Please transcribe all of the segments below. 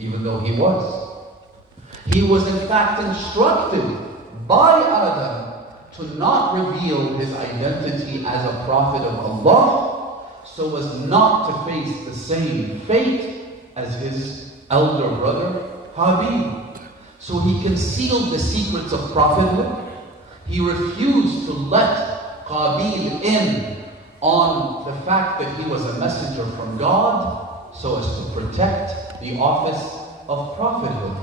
even though he was. He was in fact instructed by Adam to not reveal his identity as a prophet of Allah, so as not to face the same fate as his elder brother Habil. So he concealed the secrets of prophethood. He refused to let Qabil in on the fact that he was a messenger from God, so as to protect the office of prophethood.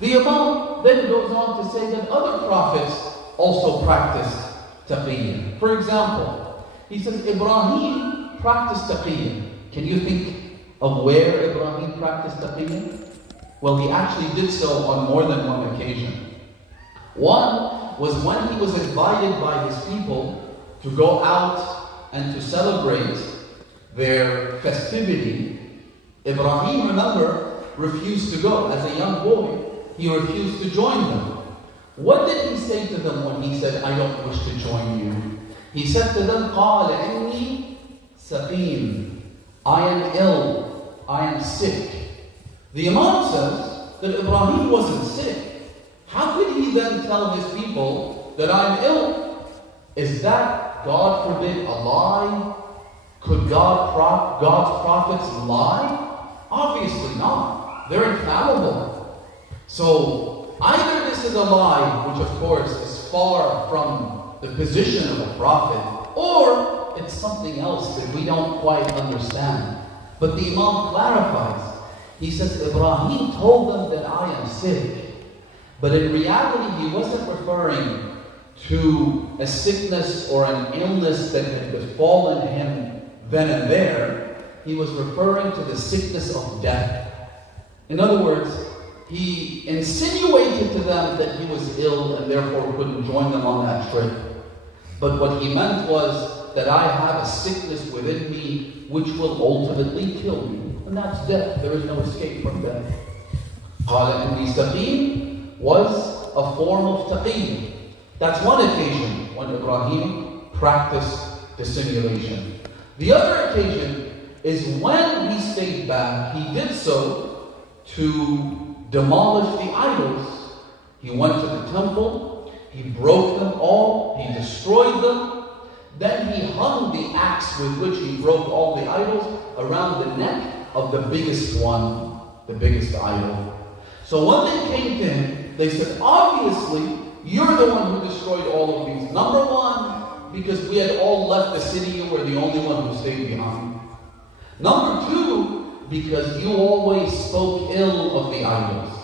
The Imam then goes on to say that other prophets also practiced taqiyya. For example, he says Ibrahim practiced taqiyya. Can you think of where Ibrahim practiced taqiyya? Well, he actually did so on more than one occasion. One was when he was invited by his people to go out and to celebrate their festivity. Ibrahim, remember, refused to go. As a young boy, he refused to join them. What did he say to them when he said, I don't wish to join you? He said to them, قَالَ إِنِّي سَقِيمٌ, I am ill, I am sick. The Imam says that Ibrahim wasn't sick. How could he then tell his people that I'm ill? Is that, God forbid, a lie? Could God's prophets lie? Obviously not. They're infallible. So either this is a lie, which of course is far from the position of a prophet, or it's something else that we don't quite understand. But the Imam clarifies. He says, Ibrahim told them that I am sick. But in reality, he wasn't referring to a sickness or an illness that had befallen him then and there. He was referring to the sickness of death. In other words, he insinuated to them that he was ill and therefore couldn't join them on that trip. But what he meant was that I have a sickness within me which will ultimately kill me. And that's death. There is no escape from death. قَالَ إِنِّي سَقِيمٌ was a form of taqiyya. That's one occasion when Ibrahim practiced dissimulation. The other occasion is when he stayed back. He did so to demolish the idols. He went to the temple, he broke them all, he destroyed them. Then he hung the axe with which he broke all the idols around the neck of the biggest one, the biggest idol. So when they came to him, they said, obviously, you're the one who destroyed all of these. Number one, because we had all left the city, you were the only one who stayed behind. Number two, because you always spoke ill of the idols.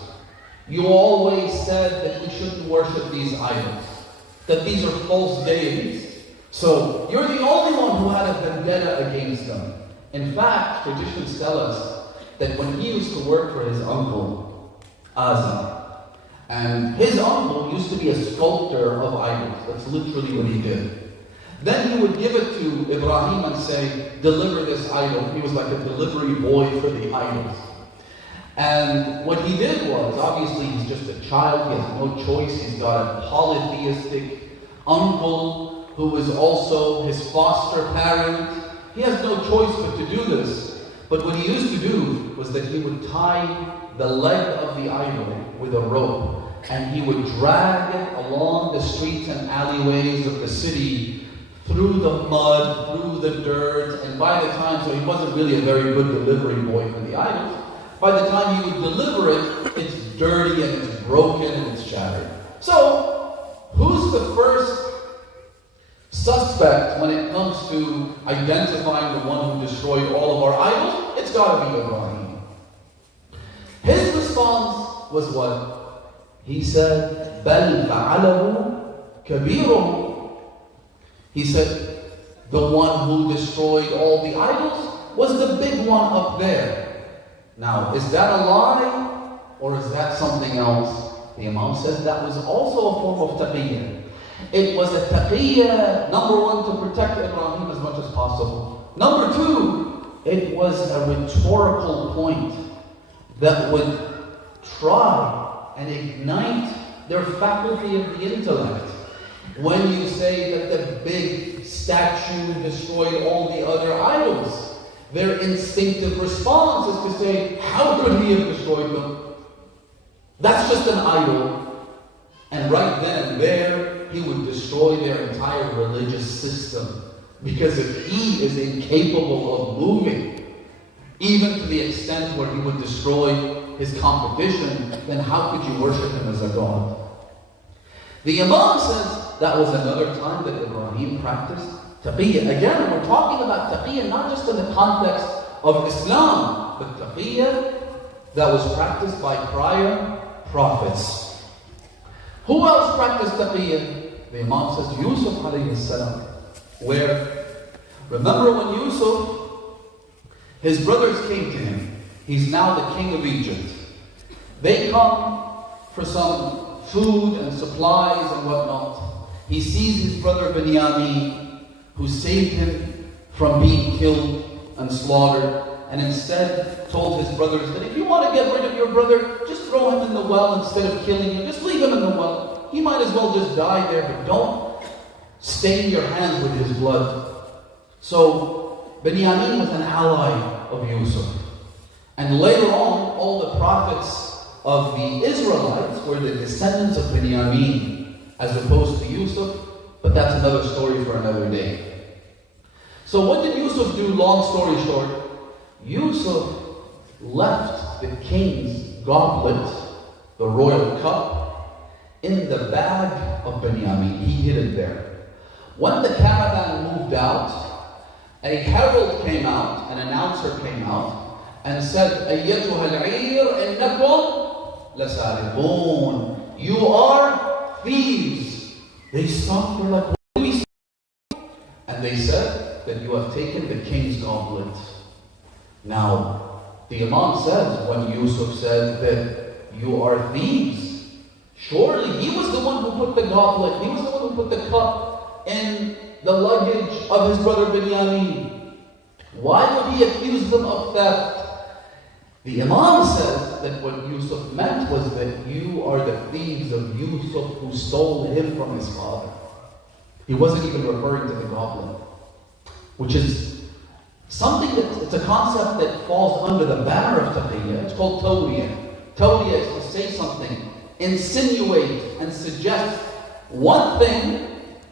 You always said that we shouldn't worship these idols, that these are false deities. So you're the only one who had a vendetta against them. In fact, traditions tell us that when he used to work for his uncle, Ayyam, and his uncle used to be a sculptor of idols. That's literally what he did. Then he would give it to Ibrahim and say, deliver this idol. He was like a delivery boy for the idols. And what he did was, obviously he's just a child, he has no choice. He's got a polytheistic uncle who is also his foster parent. He has no choice but to do this. But what he used to do was that he would tie the leg of the idol with a rope, and he would drag it along the streets and alleyways of the city, through the mud, through the dirt, and by the time, so he wasn't really a very good delivery boy for the idols. By the time he would deliver it, it's dirty and it's broken and it's shattered. So, who's the first suspect when it comes to identifying the one who destroyed all of our idols? It's got to be Ibrahim. His response was what? He said, بَلْ فَعَلَهُ كَبِيرٌ. He said, the one who destroyed all the idols was the big one up there. Now, is that a lie? Or is that something else? The Imam says that was also a form of taqiyya. It was a taqiyya, number one, to protect Ibrahim as much as possible. Number two, it was a rhetorical point that would try and ignite their faculty of the intellect. When you say that the big statue destroyed all the other idols, their instinctive response is to say, how could he have destroyed them? That's just an idol. And right then and there, he would destroy their entire religious system. Because if he is incapable of moving, even to the extent where he would destroy his competition, then how could you worship him as a god? The Imam says that was another time that Ibrahim practiced taqiyya. Again, we're talking about taqiyya not just in the context of Islam, but taqiyya that was practiced by prior prophets. Who else practiced taqiyya? The Imam says Yusuf alayhi salam. Where, remember when Yusuf, his brothers came to him. He's now the king of Egypt. They come for some food and supplies and whatnot. He sees his brother Binyamin, who saved him from being killed and slaughtered, and instead told his brothers that if you want to get rid of your brother, just throw him in the well instead of killing him. Just leave him in the well. He might as well just die there, but don't stain your hands with his blood. So Binyamin was an ally of Yusuf. And later on, all the prophets of the Israelites were the descendants of Binyamin, as opposed to Yusuf, but that's another story for another day. So what did Yusuf do, long story short? Yusuf left the king's goblet, the royal cup, in the bag of Binyamin. He hid it there. When the caravan moved out, a herald came out, an announcer came out, and said, أَيَّتُهَا الْعِيرُ إِنَّكُمْ لَسَارِقُونَ. You are thieves. They stopped, were like, what do we see? And they said that you have taken the king's goblet. Now, the Imam says, when Yusuf said that you are thieves, surely he was the one who put the goblet, he was the one who put the cup in the luggage of his brother Binyamin. Why would he accuse them of theft? The Imam says that what Yusuf meant was that you are the thieves of Yusuf who stole him from his father. He wasn't even referring to the goblet, which is something that, it's a concept that falls under the banner of taqiyya. It's called tawriyah. Tawriyah is to say something, insinuate and suggest one thing,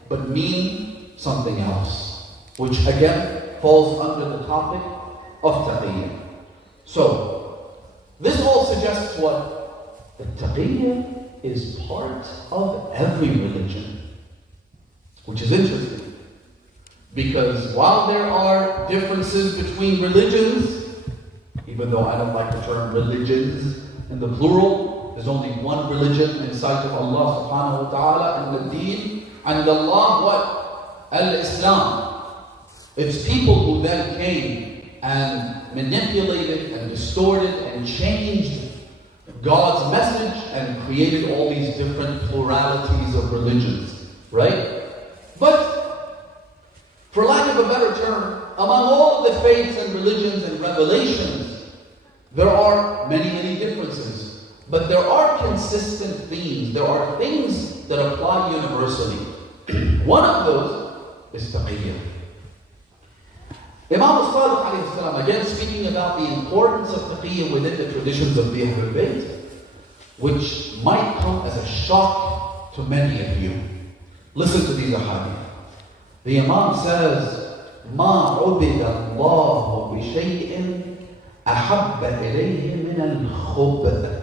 but mean something else, which again falls under the topic of taqiyya. So, this all suggests what? That taqiyya is part of every religion, which is interesting. Because while there are differences between religions, even though I don't like the term religions in the plural, there's only one religion in sight of Allah subhanahu wa ta'ala, and the deen, and Allah what? Al-Islam. It's people who then came and manipulated and distorted and changed God's message and created all these different pluralities of religions, right? But, for lack of a better term, among all the faiths and religions and revelations, there are many, many differences. But there are consistent themes. There are things that apply universally. One of those is taqiyya. Imam al-Sadiq alayhi salam, again speaking about the importance of taqiyya within the traditions of the Ahlul Bayt, which might come as a shock to many of you. Listen to these ahadith. The Imam says, مَا عُبِدَ اللَّهُ بِشَيْءٍ أَحَبَّ إِلَيْهِ مِنَ الْخُبْثِ.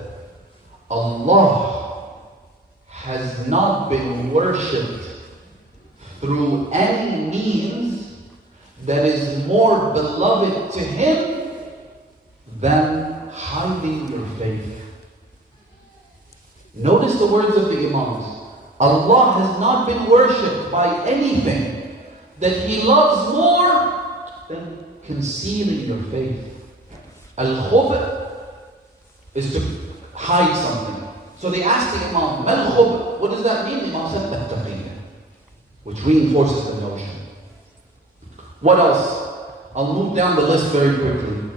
Allah has not been worshipped through any means that is more beloved to Him than hiding your faith. Notice the words of the Imams. Allah has not been worshipped by anything that He loves more than concealing your faith. Al-khub is to hide something. So they asked the Imam, Mal-khub, what does that mean? The Imam said, At-taqiyya, which reinforces the notion. What else? I'll move down the list very quickly.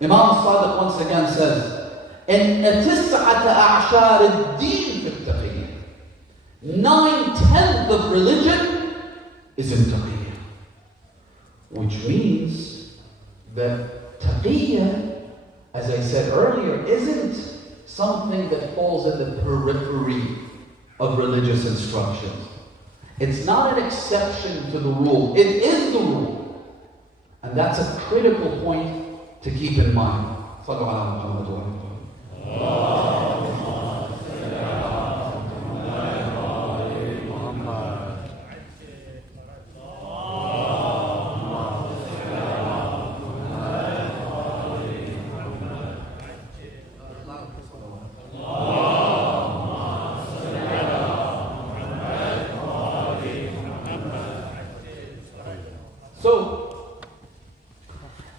Imam Sadiq once again says, إِنَّ تِسْعَةَ أَعْشَارِ الدِّينِ فِي التَّقِيَّةِ. 9/10 of religion is in taqiyya. Which means that taqiyya, as I said earlier, isn't something that falls in the periphery of religious instructions. It's not an exception to the rule. It is the rule. And that's a critical point to keep in mind. Sallu ala Muhammad wa alihi.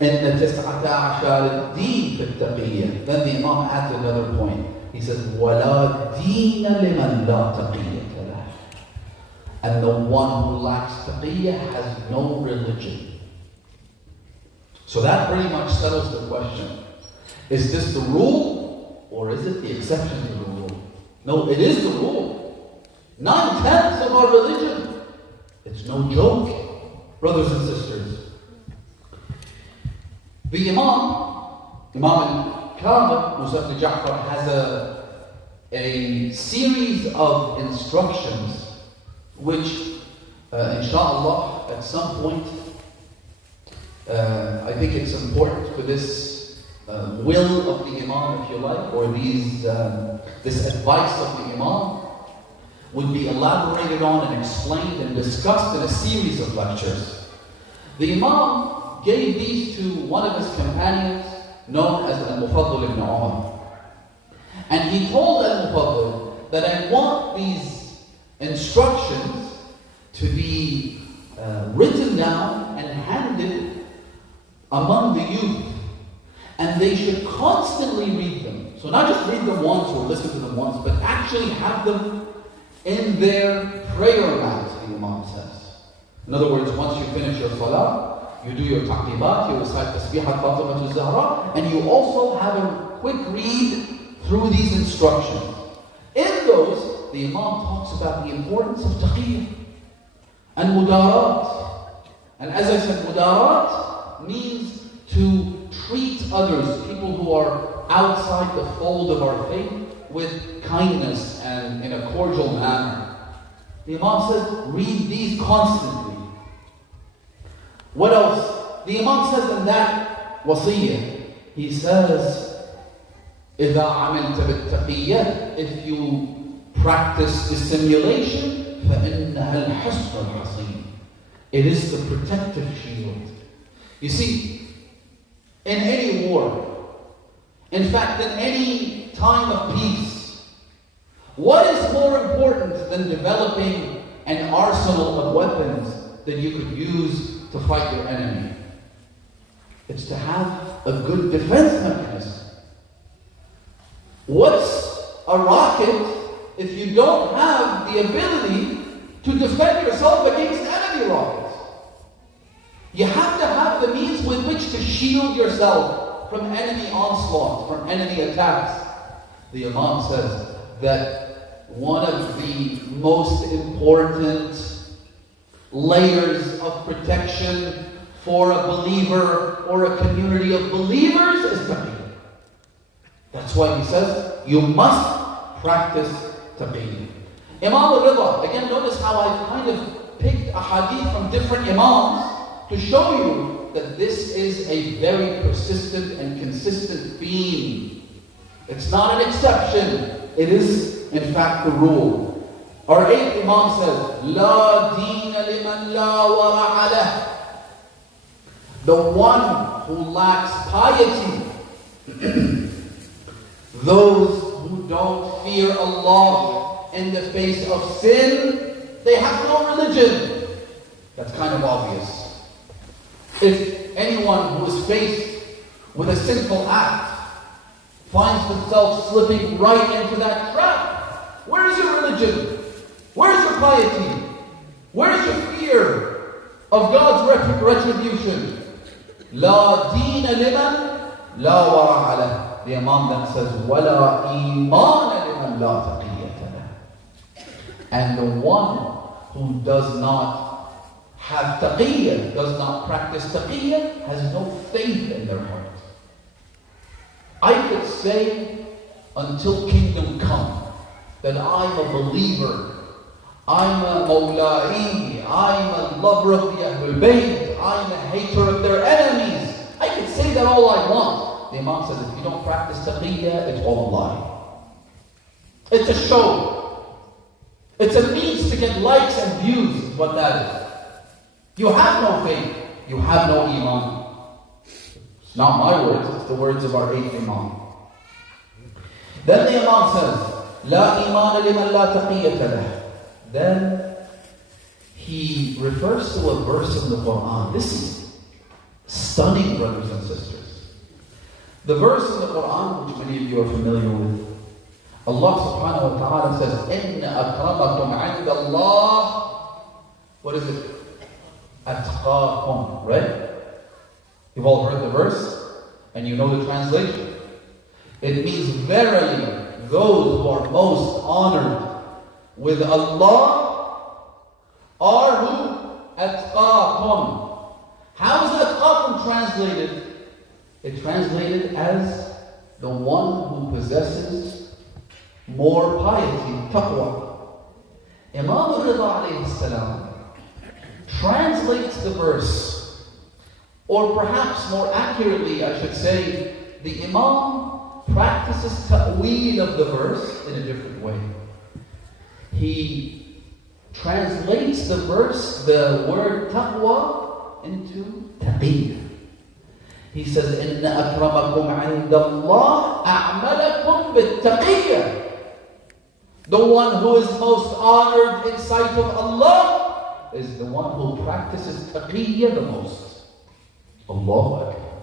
إن 19 الدين في التقية. Then the Imam adds another point. He says, وَلَا دِينَ لِمَنْ لَا تَقِيَّةَ لَهُ. And the one who lacks taqiyya has no religion. So that pretty much settles the question. Is this the rule, or is it the exception to the rule? No, it is the rule. 9/10 of our religion. It's no joke, brothers and sisters. The Imam al-Kamil, Musa ibn Ja'far, has a series of instructions which, inshallah, at some point, I think it's important for this will of the Imam, if you like, or this advice of the Imam, would be elaborated on and explained and discussed in a series of lectures. The Imam gave these to one of his companions known as Al-Mufaddal ibn Umar. And he told Al-Mufaddal that I want these instructions to be written down and handed among the youth. And they should constantly read them. So not just read them once or listen to them once, but actually have them in their prayer mat, the Imam says. In other words, once you finish your salah, you do your taqibat, you recite tasbihat Fatima to Zahra, and you also have a quick read through these instructions. In those, the Imam talks about the importance of taqiyya and mudarat. And as I said, mudarat means to treat others, people who are outside the fold of our faith, with kindness and in a cordial manner. The Imam says, read these constantly. What else? The Imam says in that wasiyah, he says, إِذَا عَمِلْتَ بِالتَّقِيَّةِ, if you practice dissimulation, فَإِنَّهَا الْحُسْنُ الْحَصِينُ, it is the protective shield. You see, in any war, in fact, in any time of peace, what is more important than developing an arsenal of weapons that you could use to fight your enemy? It's to have a good defense mechanism. What's a rocket if you don't have the ability to defend yourself against enemy rockets? You have to have the means with which to shield yourself from enemy onslaught, from enemy attacks. The Imam says that one of the most important layers of protection for a believer or a community of believers is taqiyya. That's why he says you must practice taqiyya. Imam al-Rida, again, notice how I've kind of picked a hadith from different Imams to show you that this is a very persistent and consistent theme. It's not an exception. It is, in fact, the rule. Our 8th Imam says, La deena liman la wara'a lah. The one who lacks piety, those who don't fear Allah in the face of sin, they have no religion. That's kind of obvious. If anyone who is faced with a sinful act finds themselves slipping right into that trap, where is your religion? Where is your piety? Where is your fear of God's retribution? La deena liman la wara'a lah. The Imam then says, wala imana liman la taqiyyata lah. And the one who does not have taqiyya, does not practice taqiyya, has no faith in their heart. I could say, until kingdom come, that I'm a believer, I'm a mawla'i, I'm a lover of the Ahlul Bayt, I'm a hater of their enemies. I could say that all I want. The Imam says, if you don't practice taqiyya, it's all a lie. It's a show. It's a means to get likes and views, is what that is. You have no faith. You have no iman. It's not my words, it's the words of our 8th Imam. Then the Imam says, لا إيمان لمن لا تقية له. Then he refers to a verse in the Quran. This is stunning, brothers and sisters. The verse in the Quran, which many of you are familiar with, Allah subhanahu wa ta'ala says, إِنَّ أَكْرَمَكُمْ عِنْدَ اللَّهِ. What is it? أَتْقَاكُمْ, right? You've all heard the verse, and you know the translation. It means, verily, those who are most honored with Allah are who? أَتْقَاكُمْ. How is أَتْقَاكُمْ translated? It's translated as the one who possesses more piety, taqwa. Imam al-Rida alayhi salam translates the verse, or perhaps more accurately, I should say, the Imam practices ta'weel of the verse in a different way. He translates the verse, the word taqwa, into taqiyya. He says, إِنَّ أَكْرَمَكُمْ عِنْدَ اللَّهِ أَعْمَلَكُمْ بِالتَّقِيَّةِ. The one who is most honored in sight of Allah is the one who practices taqiyya the most. Allahu Akbar.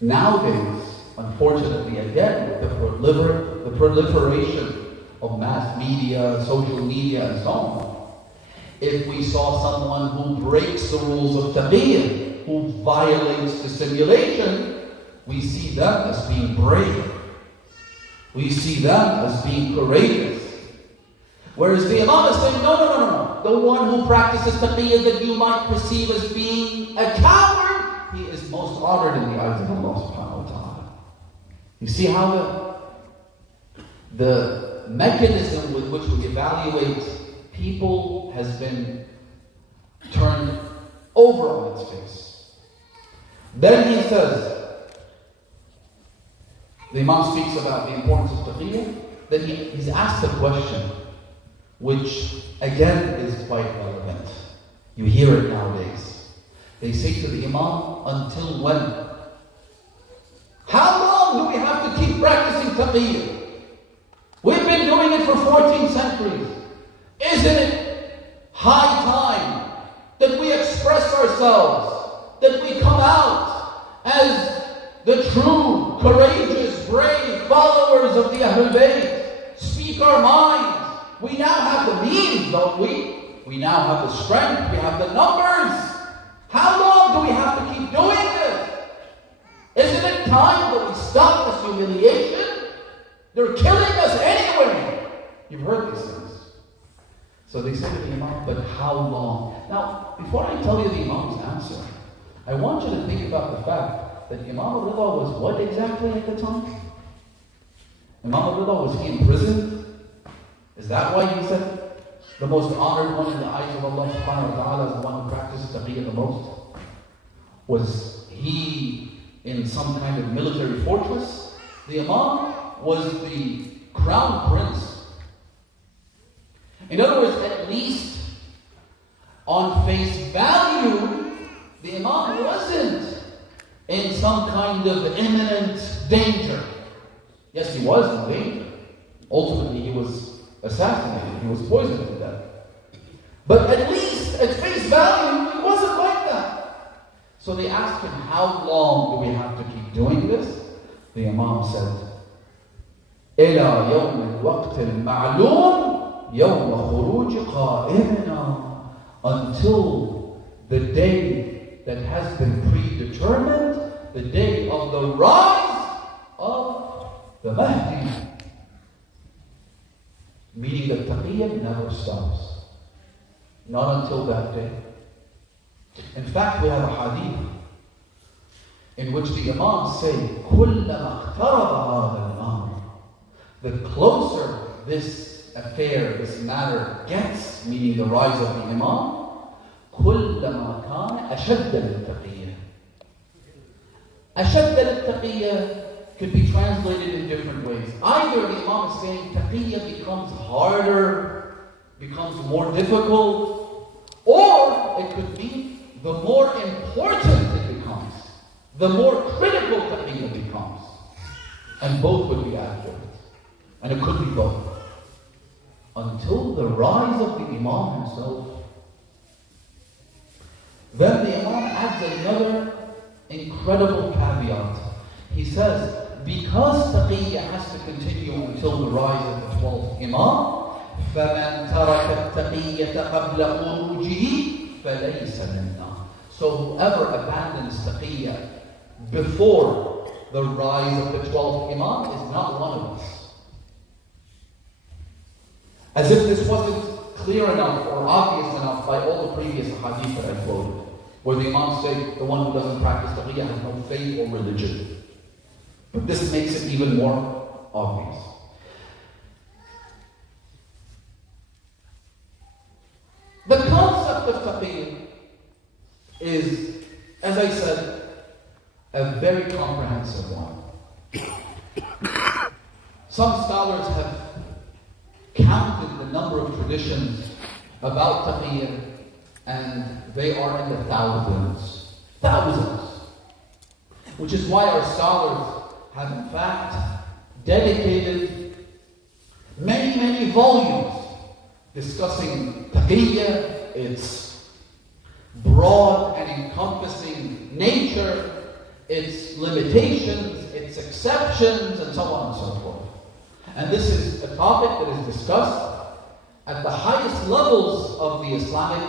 Nowadays, unfortunately, again, with the proliferation of mass media, social media, and so on, if we saw someone who breaks the rules of taqiyya, who violates the simulation, we see them as being brave. We see them as being courageous. Whereas the Imam is saying, no. The one who practices taqiyya that you might perceive as being a coward, he is most honored in the eyes of Allah subhanahu wa ta'ala. You see how the mechanism with which we evaluate people has been turned over on its face. Then he says, the Imam speaks about the importance of taqiyya. Then he's asked a question, which again is quite relevant. You hear it nowadays. They say to the Imam, until when? How long do we have to keep practicing taqiyya? We've been doing it for 14 centuries. Isn't it high time that we express ourselves, that we come out as the true, courageous, brave followers of the Ahlul Bayt, speak our minds? We now have the means, don't we? We now have the strength, we have the numbers. How long do we have to keep doing this? Isn't it time that we stop this humiliation? They're killing us anyway. You've heard these things. So they say to the Imam, but how long? Now, before I tell you the Imam's answer, I want you to think about the fact that Imam al-Rida was what exactly at the time? Imam al-Rida, was he in prison? Is that why he said the most honored one in the eyes of Allah subhanahu wa ta'ala is the one who practices taqiyya the most? Was he in some kind of military fortress? The Imam was the crown prince. In other words, at least on face value, the Imam wasn't in some kind of imminent danger. Yes, he was in danger. Ultimately, he was assassinated. He was poisoned to death. But at least, at face value, it wasn't like that. So they asked him, how long do we have to keep doing this? The Imam said, إِلَى يَوْمِ الْوَقْتِ الْمَعْلُومِ يَوْمَ خُرُوجِ قَائِمِنَا, until the day that has been predetermined, the day of the rise of the Mahdi. Meaning that taqiyya never stops. Not until that day. In fact, we have a hadith in which the Imams say, كُلَّمَا اقْتَرَبَ هَذَا الْأَمْرِ. The closer this affair, this matter gets, meaning the rise of the Imam, كُلَّمَا كَانَ أَشَدَّ لِلتَّقِيَّةِ. أَشَدَّ لِلتَّقِيَّةِ could be translated in different ways. Either the Imam is saying taqiyya becomes harder, becomes more difficult, or it could be the more important it becomes, the more critical taqiyya becomes. And both would be accurate. And it could be both. Until the rise of the Imam himself. Then the Imam adds another incredible caveat. He says, because taqiyya has to continue until the rise of the 12th Imam, فَمَنْ تَرَكَ التَّقِيَّةَ قَبْلَ خُرُوجِهِ فَلَيْسَ مِنَّا. So whoever abandons taqiyya before the rise of the 12th Imam is not one of us. As if this wasn't clear enough or obvious enough by all the previous hadith that I quoted, where the Imams say the one who doesn't practice taqiyya has no faith or religion. But this makes it even more obvious. The concept of taqiyya is, as I said, a very comprehensive one. Some scholars have counted the number of traditions about taqiyya, and they are in the thousands. Thousands. Which is why our scholars have in fact dedicated many, many volumes discussing taqiyya, its broad and encompassing nature, its limitations, its exceptions, and so on and so forth. And this is a topic that is discussed at the highest levels of the Islamic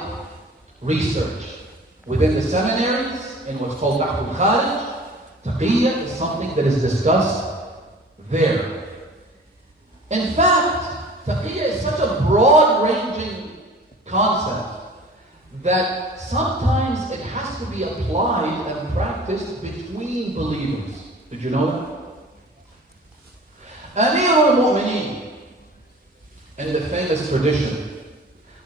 research. Within the seminaries, in what's called Bahth al-Kharij, taqiyya is something that is discussed there. In fact, taqiyya is such a broad-ranging concept that sometimes it has to be applied and practiced between believers. Did you know that? Amir al-Mu'mineen, in the famous tradition,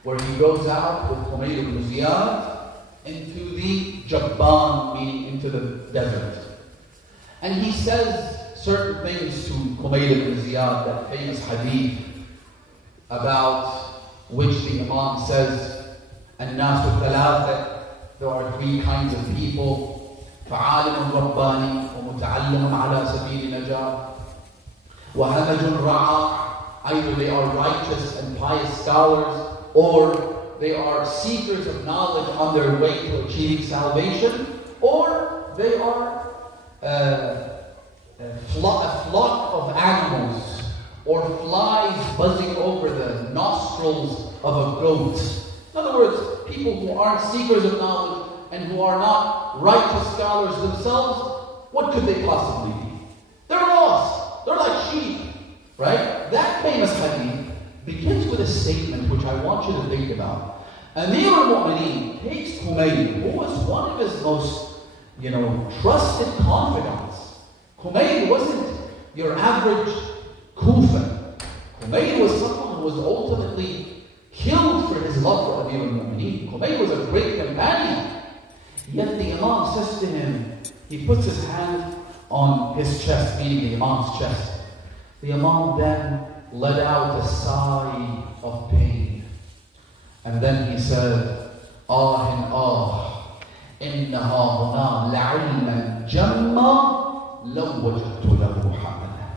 where he goes out with Humayd ibn Ziyad into the Jabban, meaning into the desert. And he says certain things to Humayd ibn Ziyad, that famous hadith about which the Imam says, الناس ثلاثة, there are three kinds of people, فعالم رباني ومتعلم على سبيل نجاة وهمج رعاع. Either they are righteous and pious scholars, or they are seekers of knowledge on their way to achieving salvation, or they are a flock of animals, or flies buzzing over the nostrils of a goat. In other words, people who aren't seekers of knowledge and who are not righteous scholars themselves, what could they possibly be? They're lost. They're like sheep, right? That famous hadith begins with a statement which I want you to think about. Amir al-Mu'mineen takes Humayd, who was one of his most, trusted confidants. Humayd wasn't your average Kufa. Humayd was someone who was ultimately killed for his love for Amir al-Mu'mineen. Humayd was a great companion. Yet the Imam says to him, he puts his hand on his chest, meaning the Imam's chest. The Imam then let out a sigh of pain. And then he said, إنها هنا لعلما جما لو وجدت له حملا.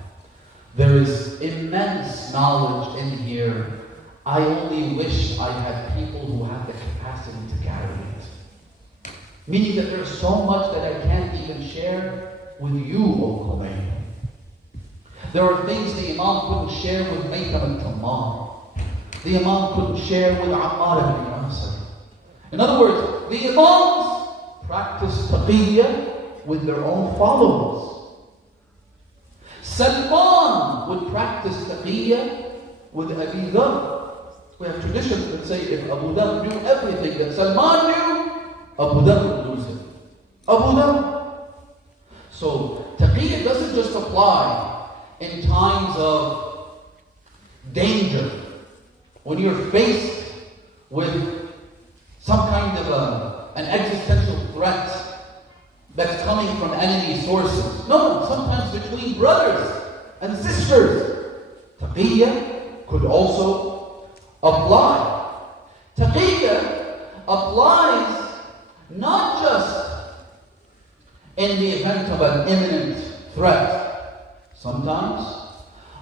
There is immense knowledge in here. I only wish I had people who have the capacity to carry it. Meaning that there's so much that I can't even share with you, O Humayd. There are things the Imam couldn't share with Maytham al-Tammar. The Imam couldn't share with Ammar ibn Yasir. In other words, the Imams practiced taqiyya with their own followers. Salman would practice taqiyya with Abi Dhar, We have traditions that say if Abu Dhar knew everything that Salman knew, Abu Dhar would lose him. Abu Dhar. So, taqiyya doesn't just apply in times of danger. When you're faced with some kind of an existential threat that's coming from enemy sources. No, sometimes between brothers and sisters. Taqiyya could also apply. Taqiyya applies not just in the event of an imminent threat. Sometimes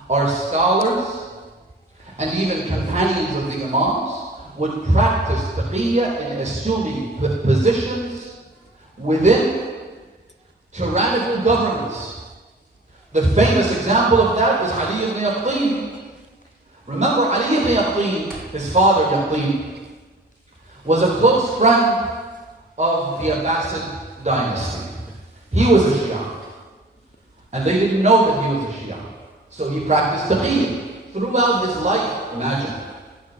our scholars and even companions of the Imams would practice taqiyya in assuming positions within tyrannical governments. The famous example of that is Ali ibn Yaqin. Remember, Ali ibn Yaqin, his father Yaqin, was a close friend of the Abbasid dynasty. He was a Shia. And they didn't know that he was a Shia. So he practiced taqiyya throughout his life. Imagine.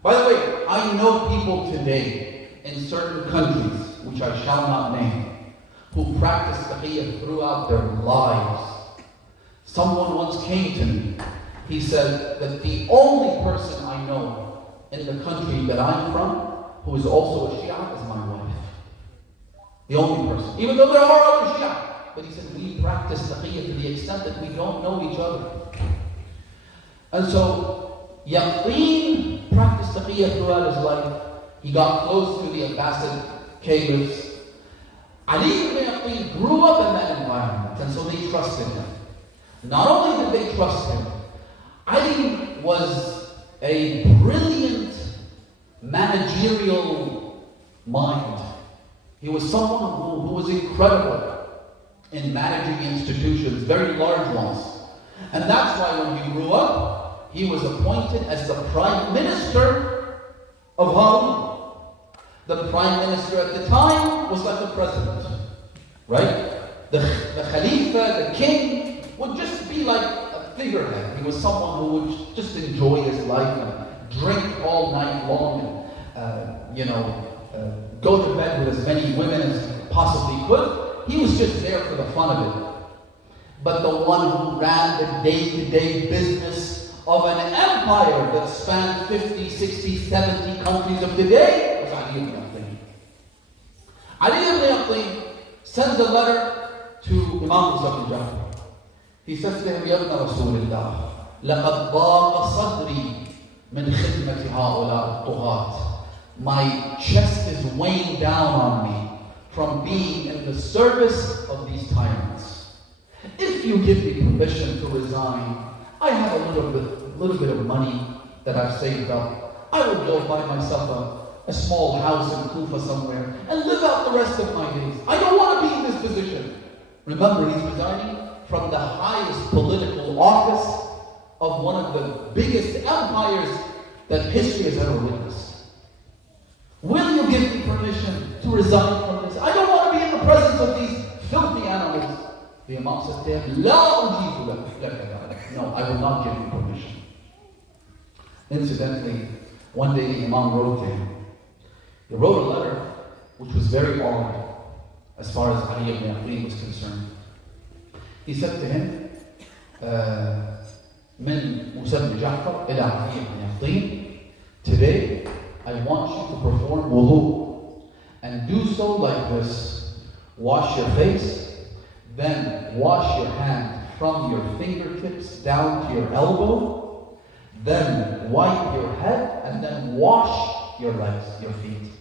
By the way, I know people today in certain countries, which I shall not name, who practice taqiyya throughout their lives. Someone once came to me. He said that the only person I know in the country that I'm from who is also a Shia is my wife. The only person. Even though there are other Shia. But he said, we practice taqiyya to the extent that we don't know each other. And so, Yaqeen practiced taqiyya throughout his life. He got close to the Abbasid caliphs. Ali ibn Yaqeen grew up in that environment, and so they trusted him. Not only did they trust him, Ali was a brilliant managerial mind. He was someone who was incredible in managing institutions, very large ones. And that's why when he grew up, he was appointed as the Prime Minister of Harun. The Prime Minister at the time was like the President, right? The Khalifa, the King, would just be like a figurehead. He was someone who would just enjoy his life and drink all night long and, go to bed with as many women as possibly could. He was just there for the fun of it. But the one who ran the day-to-day business of an empire that spanned 50, 60, 70 countries of the day was Ali ibn Yaqin. Ali ibn Yaqin sends a letter to Imam Hussain Jafar. He says to him, Ya ibn Rasulullah, لَقَدْ ضَاقَ صَدْرِي مِنْ خِدْمَةِ هَؤُلَاءِ الطُّغَاةِ. My chest is weighing down on me from being in the service of these tyrants. If you give me permission to resign, I have a little bit of money that I've saved up. I will go buy myself a small house in Kufa somewhere and live out the rest of my days. I don't want to be in this position. Remember, he's resigning from the highest political office of one of the biggest empires that history has ever witnessed. Will you give me permission to resign from this? I don't want to be in the presence of these filthy animals. The Imam said to him, La ujibu lak. No, I will not give you permission. Incidentally, one day the Imam wrote to him. He wrote a letter which was very odd as far as Ali ibn Yaqin was concerned. He said to him, من موسى بن جعفر إلى علي بن يقين, today I want you to perform wudu and do so like this. Wash your face, then wash your hand from your fingertips down to your elbow, then wipe your head, and then wash your legs, your feet.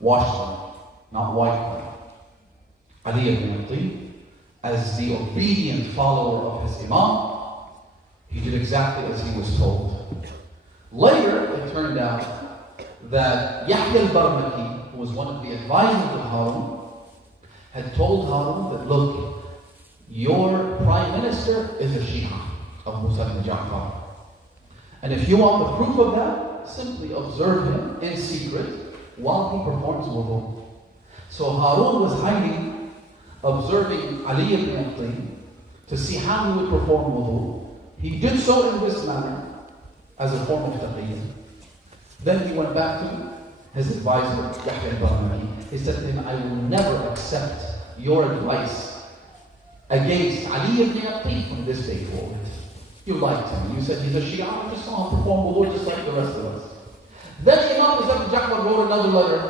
Wash them, not wipe them. Ali ibn Yaqin, as the obedient follower of his Imam, he did exactly as he was told. Later, it turned out that Yahya al-Barmaki, who was one of the advisors of Harun, had told Harun that, look, your prime minister is a Shia of Musa ibn Ja'far. And if you want the proof of that, simply observe him in secret while he performs wudu. So Harun was hiding, observing Ali ibn Yaqin to see how he would perform wudu. He did so in this manner as a form of taqiyya. Then he went back to his advisor, Yahya al-Barmaki. He said to him, I will never accept your advice against Ali ibn Abi from this day forward. You liked him. You said he's a Shia. I just saw him perform wudu just like the rest of us. Then Imam Ibn Ja'far wrote another letter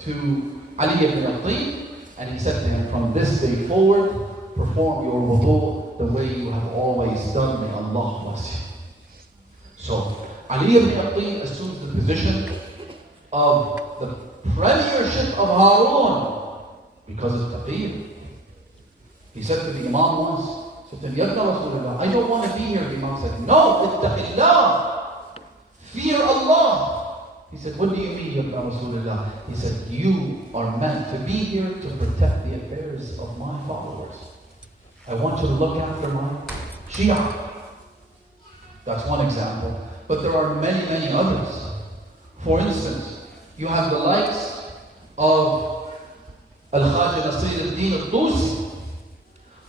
to Ali ibn Abi, and he said to him, from this day forward, perform your wudu the way you have always done. May Allah bless you. So, Ali ibn Abi assumes the position of the premiership of Harun because of taqiyya. He said to the Imam once, said to him, Ya Rasulullah, I don't want to be here. The Imam said, no, ittaqillah. Fear Allah. He said, what do you mean, Ya Rasulullah? He said, you are meant to be here to protect the affairs of my followers. I want you to look after my Shia. That's one example. But there are many, many others. For instance, you have the likes of Al-Khaja Nasir al-Din al-Tusi,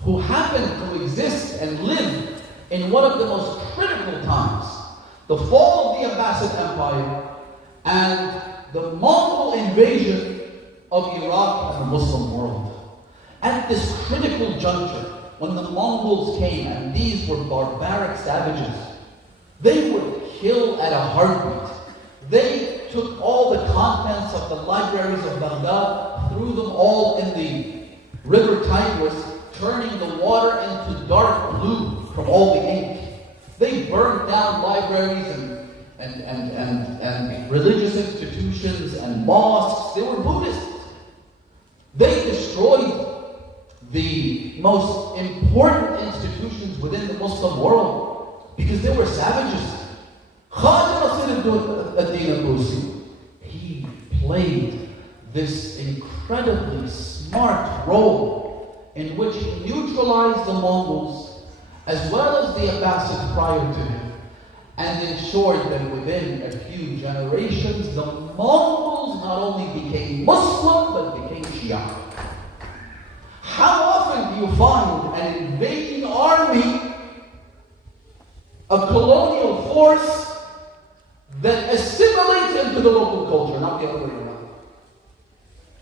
who happened to exist and live in one of the most critical times, the fall of the Abbasid Empire and the Mongol invasion of Iraq and the Muslim world. At this critical juncture, when the Mongols came, and these were barbaric savages, they would kill at a heartbeat. They took all the contents of the libraries of Baghdad, threw them all in the river Tigris, turning the water into dark blue from all the ink. They burned down libraries and religious institutions and mosques. They were Buddhists. They destroyed the most important institutions within the Muslim world because they were savages. Khaja Nasir al-Din al-Tusi, he played this incredibly smart role in which he neutralized the Mongols as well as the Abbasids prior to him, and ensured that within a few generations the Mongols not only became Muslim but became Shia. How often do you find an invading army, a colonial force, that assimilates into the local culture, not the other way around?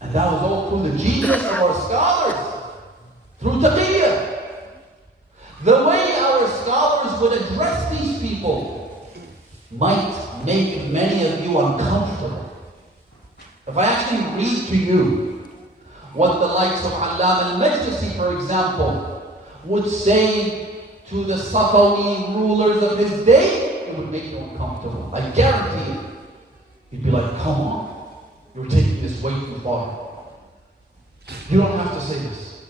And that was all through the genius of our scholars, through taqiyya. The way our scholars would address these people might make many of you uncomfortable. If I actually read to you what the likes of Ayyam al-Majlisi, for example, would say to the Safawi rulers of his day, it would make you uncomfortable. I guarantee you. You'd be like, come on, you're taking this way too far. You don't have to say this.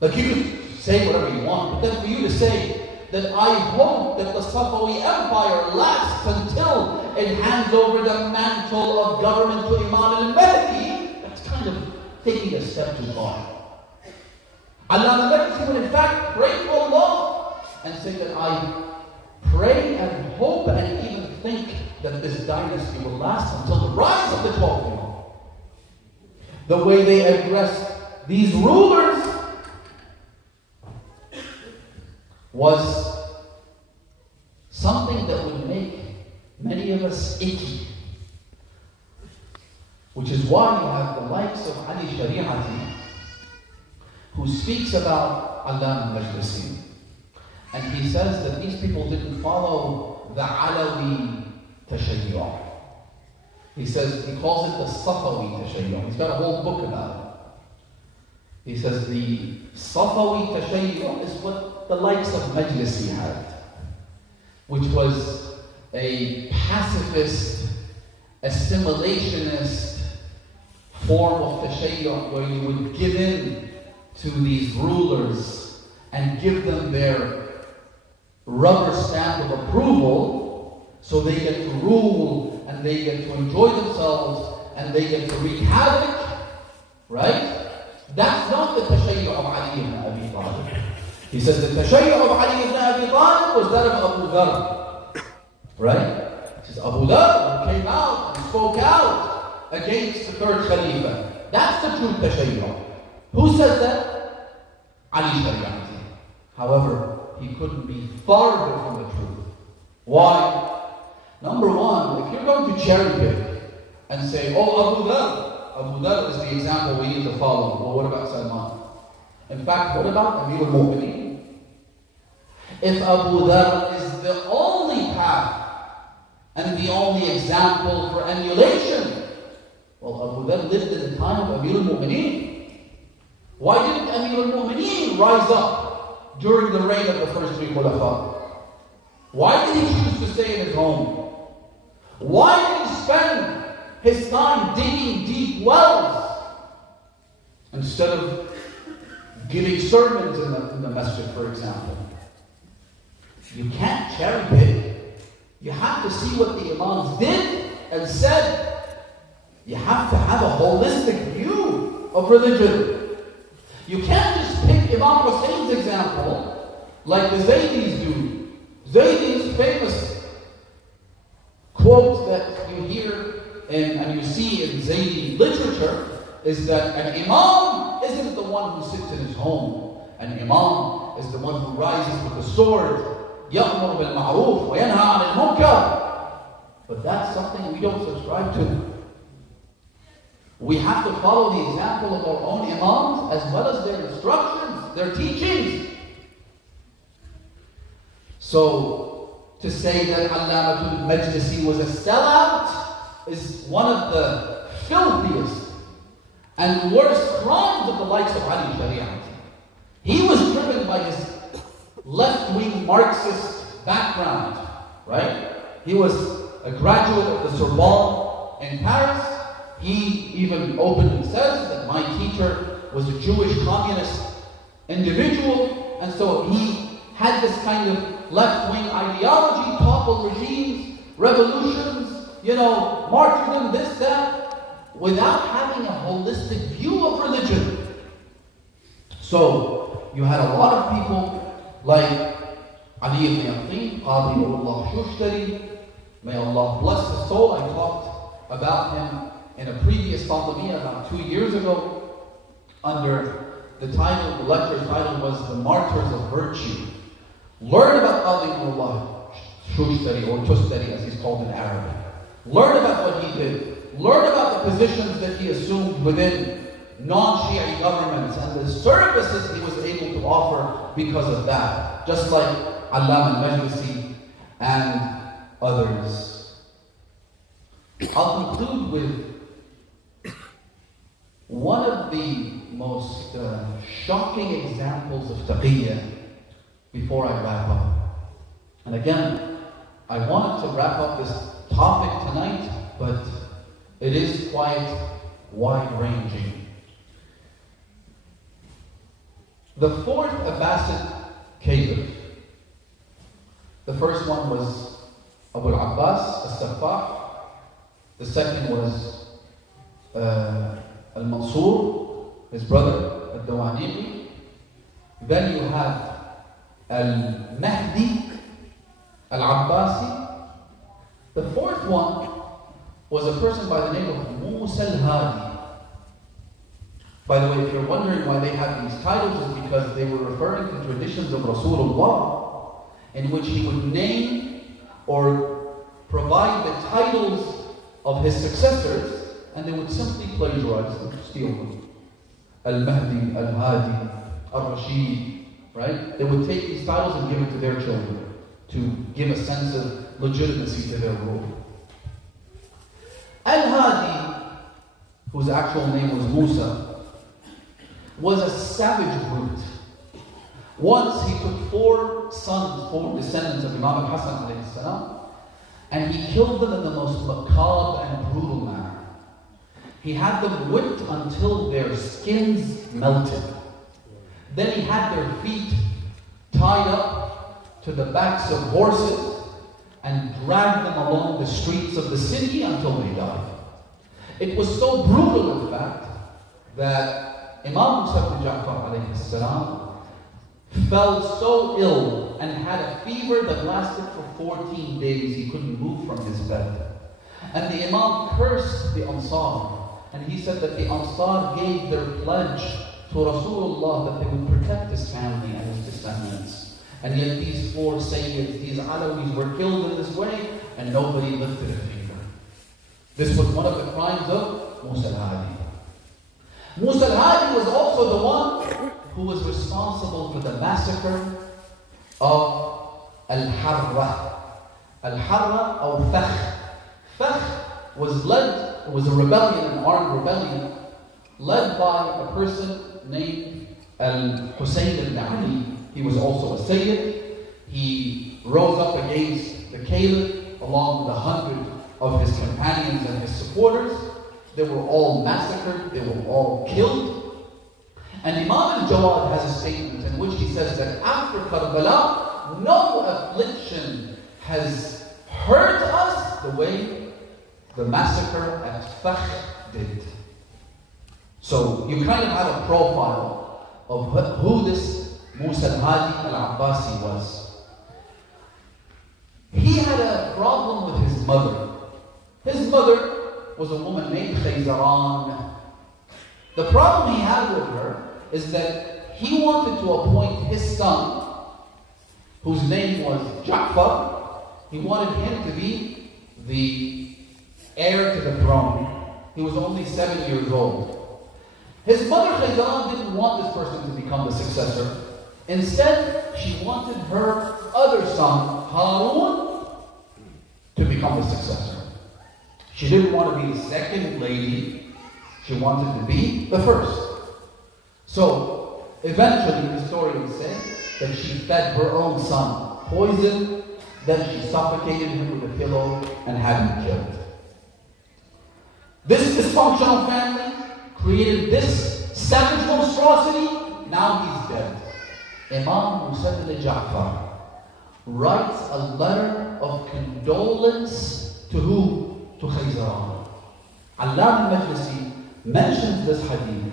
Like, you can say whatever you want, but then for you to say that I hope that the Safawi Empire lasts until it hands over the mantle of government to Imam al-Mahdi, that's kind of taking a step too far. Ayyam al-Majlisi would in fact pray to Allah and say that I pray and hope and even think that this dynasty will last until the rise of the 12th Imam. The way they addressed these rulers was something that would make many of us icky. Which is why you have the likes of Ali Shari'ati, who speaks about Ayyam al-Majlisi. And he says that these people didn't follow the Alawi Tashayyu'. He says, he calls it the Safawi Tashayyu'. He's got a whole book about it. He says the Safawi Tashayyu' is what the likes of Majlisi had, which was a pacifist, assimilationist form of Tashayyu' where you would give in to these rulers and give them their rubber stamp of approval so they get to rule and they get to enjoy themselves and they get to wreak havoc, right? That's not the Tashayyu' of Ali ibn Abi Talib. He says the Tashayyu' of Ali ibn Abi Talib was that of Abu Dhar, right? He says Abu Dhar came out and spoke out against the third Khalifa. That's the true Tashayyu'. Who says that? Ali Shari'ati. However, he couldn't be farther from the truth. Why? Number one, if you're going to cherry pick and say, oh, Abu Dhar is the example we need to follow. Well, what about Salman? In fact, what about Amir al-Mu'mineen? If Abu Dhar is the only path and the only example for emulation, well, Abu Dhar lived in the time of Amir al-Mu'mineen. Why didn't Amir al-Mu'mineen rise up during the reign of the first three Khulafa? Why did he choose to stay in his home? Why did he spend his time digging deep wells instead of giving sermons in the masjid, for example? You can't cherry pick. You have to see what the Imams did and said. You have to have a holistic view of religion. You can't just pick Imam Hussein's example like the Zaydis do. Zaydis' famous quote that you hear and you see in Zaydi literature is that an Imam isn't the one who sits in his home. An Imam is the one who rises with the sword, يَأْمُرُ بِالْمَعْرُوفِ وَيَنْهَى عَنِ الْمُنْكَرِ. But that's something we don't subscribe to. We have to follow the example of our own Imams as well as their instructions, their teachings. So, to say that Allamatul Majlisi was a sellout is one of the filthiest and worst crimes of the likes of Ali Shari'ati. He was driven by his left-wing Marxist background, right? He was a graduate of the Sorbonne in Paris. He even openly says that my teacher was a Jewish communist individual, and so he had this kind of left-wing ideology, topple regimes, revolutions, martyrdom, this, that, without having a holistic view of religion. So, you had a lot of people like Ali ibn Yaqeen, Qadi Ullah Shushtari, may Allah bless his soul. I talked about him in a previous Fatimiyya about 2 years ago under the title, the lecture title was The Martyrs of Virtue. Learn about Qadi Ullah Shushtari, or Tustari as he's called in Arabic. Learn about what he did. Learn about the positions that he assumed within non-Shi'i governments and the services he was able to offer because of that. Just like Allama al-Majlisi and others. I'll conclude with one of the most shocking examples of taqiyya before I wrap up. And again, I wanted to wrap up this topic tonight, but it is quite wide-ranging. The fourth Abbasid caliph, the first one was Abu al-Abbas al-Saffah, the second was al-Mansur, his brother, al-Dawaniqi. Then you have al-Mahdi al-Abbasi. The fourth one was a person by the name of Musa al-Hadi. By the way, if you're wondering why they have these titles, it's because they were referring to traditions of Rasulullah, in which he would name or provide the titles of his successors, and they would simply plagiarize them, steal them. Al-Mahdi, Al-Hadi, Al-Rashid, right? They would take these titles and give it to their children to give a sense of legitimacy to their rule. Al-Hadi, whose actual name was Musa, was a savage brute. Once he took four descendants of Imam al-Hasan alayhi salam, and he killed them in the most macabre and brutal manner. He had them whipped until their skins melted. Then he had their feet tied up to the backs of horses and dragged them along the streets of the city until they died. It was so brutal, in fact, that Imam Musa ibn Ja'far alayhi salam fell so ill and had a fever that lasted for 14 days. He couldn't move from his bed. And the Imam cursed the Ansar. And he said that the Ansar gave their pledge to Rasulullah that they would protect his family and his descendants. And yet these four Sayyids, these Alawis were killed in this way. and nobody lifted a finger. This was one of the crimes of Musa al-Hadi. Musa al-Hadi was also the one who was responsible for the massacre of Al-Harra. Al-Harra or Fakh. Fakh was a rebellion, an armed rebellion, led by a person named Al-Husayn ibn Ali. He was also a Syed. He rose up against the Caliph along with 100 of his companions and his supporters. They were all massacred, they were all killed. And Imam al-Jawad has a statement in which he says that after Karbala, no affliction has hurt us the way the massacre at Fakh did. So you kind of have a profile of who this Musa al-Hadi al-Abbasi was. He had a problem with his mother. His mother was a woman named Khayzaran. The problem he had with her is that he wanted to appoint his son, whose name was Ja'far. He wanted him to be the heir to the throne. He was only 7 years old. His mother Khayzaran didn't want this person to become the successor. Instead, she wanted her other son, Harun, to become the successor. She didn't want to be the second lady. She wanted to be the first. So, eventually, historians say that she fed her own son poison, then she suffocated him with a pillow and had him killed. This dysfunctional family created this savage monstrosity. Now he's dead. Imam Musa al-Ja'far writes a letter of condolence to who? To Khayzaran. Ayyam al-Majlisi mentions this hadith,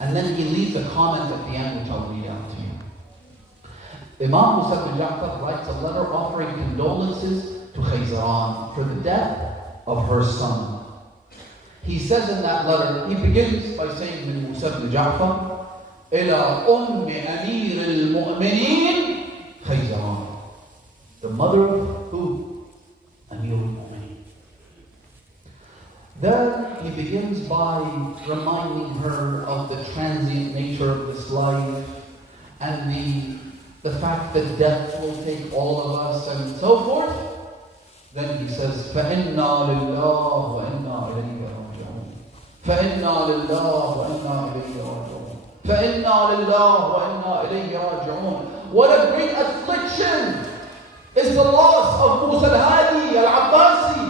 and then he leaves a comment at the end which I'll read out to you. Imam Musa al-Ja'far writes a letter offering condolences to Khayzaran for the death of her son. He says in that letter, he begins by saying to Musa al-Ja'far, إِلَىٰ أُمِّ أَمِيرِ الْمُؤْمِنِينَ Khayzaran. The mother of who? Amir al-Mu'minin. Then he begins by reminding her of the transient nature of this life and the fact that death will take all of us and so forth. Then he says, فَإِنَّا لِلَّهِ وَإِنَّا إِلَيْهِ رَاجِعُونَ فَإِنَّا لِلَّهِ وَإِنَّا إِلَيْهِ رَاجِعُونَ فَإِنَّا لِلَّهِ وَإِنَّا إِلَيْهِ رَاجِعُونَ. What a great affliction is the loss of Musa al-Hadi al-Abbasi.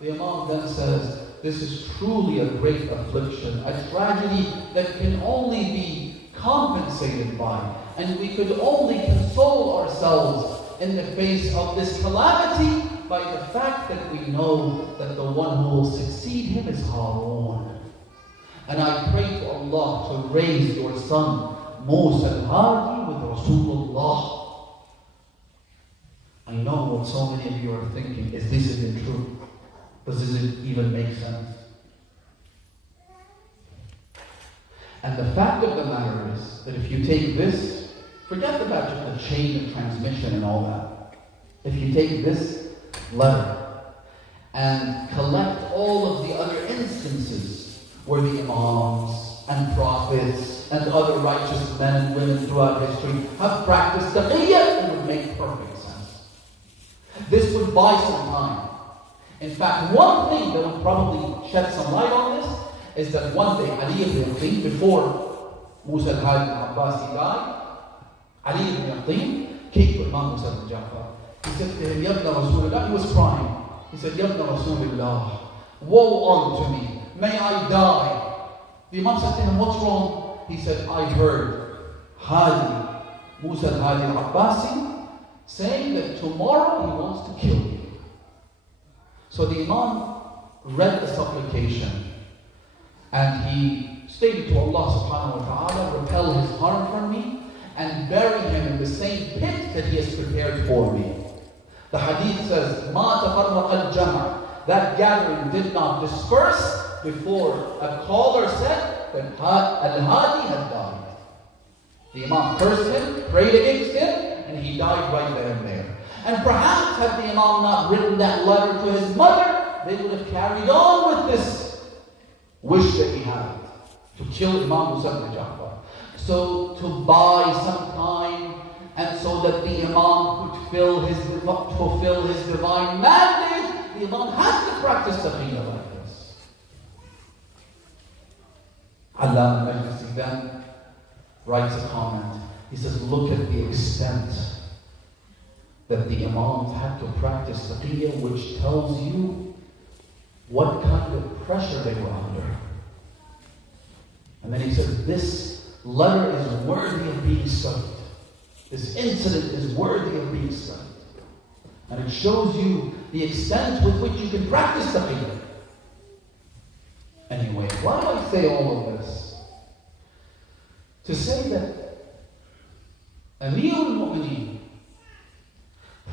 The Imam then says, this is truly a great affliction, a tragedy that can only be compensated by, and we could only console ourselves in the face of this calamity by the fact that we know that the one who will succeed him is Harun. And I pray to Allah to raise your son Musa al-Hadi with Rasulullah. I know what so many of you are thinking, is this even true? Does it even make sense? And the fact of the matter is that if you take this, forget about just the chain of transmission and all that. If you take this letter and collect all of the other instances where the Imams and prophets and other righteous men and women throughout history have practiced taqiyya, it would make perfect sense. This would buy some time. In fact, one thing that would probably shed some light on this is that one day Ali ibn Yaqin, before Musa al-Hadi al-Abbasi died, Ali ibn Yaqin came to Imam Musa al-Ja'far. He said to him, Yabna Rasulullah, he was crying. He said, Yabna Rasulullah, woe unto me, may I die. The Imam said to him, what's wrong? He said, I heard Hadi, Musa al-Hadi al-Abbasi, saying that tomorrow he wants to kill you. So the Imam read the supplication and he stated to Allah subhanahu wa ta'ala, repel his harm from me and bury him in the same pit that he has prepared for me. The hadith says, مَا تَفَرَّقَ الْجَمْعَ. That gathering did not disperse before a caller said that Al-Hadi had died. The Imam cursed him, prayed against him, and he died right there and there. And perhaps had the Imam not written that letter to his mother, they would have carried on with this wish that he had to kill Imam Musa ibn Ja'far. So to buy some time, and so that the Imam could fulfill his divine mandate, the Imam had to practice taqiyya like this. Ayyam al-Majlisi then writes a comment. He says, look at the extent that the Imams had to practice taqiyya, which tells you what kind of pressure they were under. And then he says, this letter is worthy of being studied. This incident is worthy of being studied. And it shows you the extent with which you can practice taqiyya. Anyway, why do I say all of this? To say that Amir al-Mu'mineen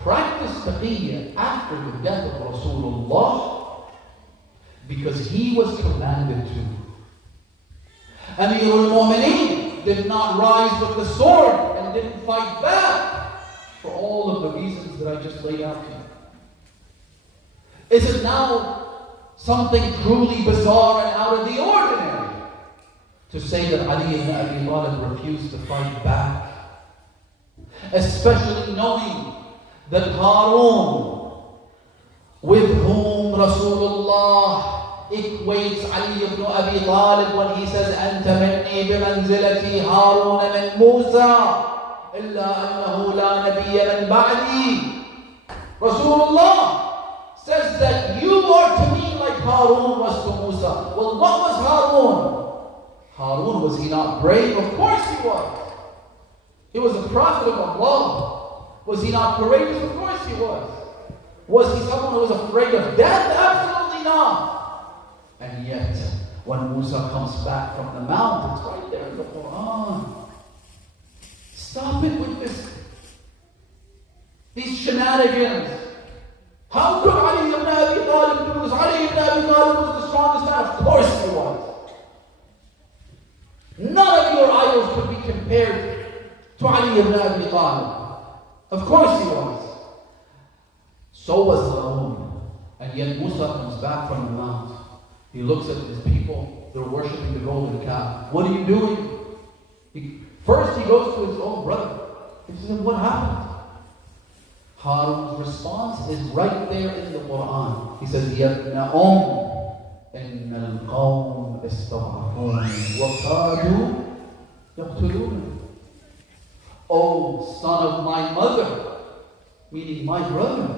practiced taqiyya after the death of Rasulullah because he was commanded to. Amir al-Mu'mineen did not rise with the sword and didn't fight back for all of the reasons that I just laid out to you. Is it now something truly bizarre and out of the ordinary to say that Ali ibn Abi Talib refused to fight back? Especially knowing that Harun, with whom Rasulullah equates Ali ibn Abi Talib when he says, أنت مني بمنزلتي هارون من موسى إلا أنه لا نبي من بعدي. Rasulullah says that you are to me like Harun was to Musa. Well, what was Harun? Harun, was he not brave? Of course he was. He was a prophet of Allah. Was he not courageous? Of course he was. Was he someone who was afraid of death? Absolutely not. And yet, when Musa comes back from the mount, it's right there in the Quran. Stop it with these shenanigans. How could Ali ibn Abi Talib do this? Ali ibn Abi Talib was the strongest man. Of course he was. None of your idols could be compared to Ali ibn Abi Talib. Of course he was. So was Harun. And yet Musa comes back from the mount. He looks at his people. They're worshipping the golden calf. What are you doing? First he goes to his own brother. He says, what happened? Harun's response is right there in the Quran. He says, يَبْنَ إِنَّ الْقَوْمِ اسْتَضْعَفُونِ وَكَادُوا يَقْتُلُونَ. Oh, son of my mother, meaning my brother,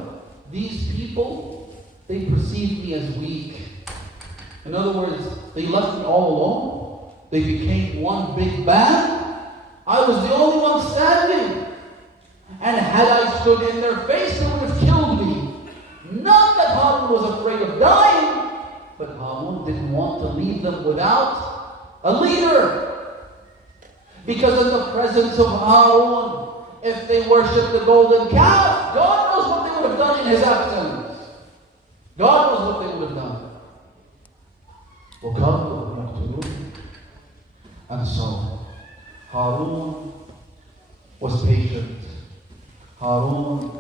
these people, they perceived me as weak. In other words, they left me all alone. They became one big band. I was the only one standing. And had I stood in their face, they would have killed me. Not that Harun was afraid of dying, but Harun didn't want to leave them without a leader. Because in the presence of Harun, if they worshipped the golden calf, God knows what they would have done in his absence. God knows what they would have done. And so, Harun was patient. Harun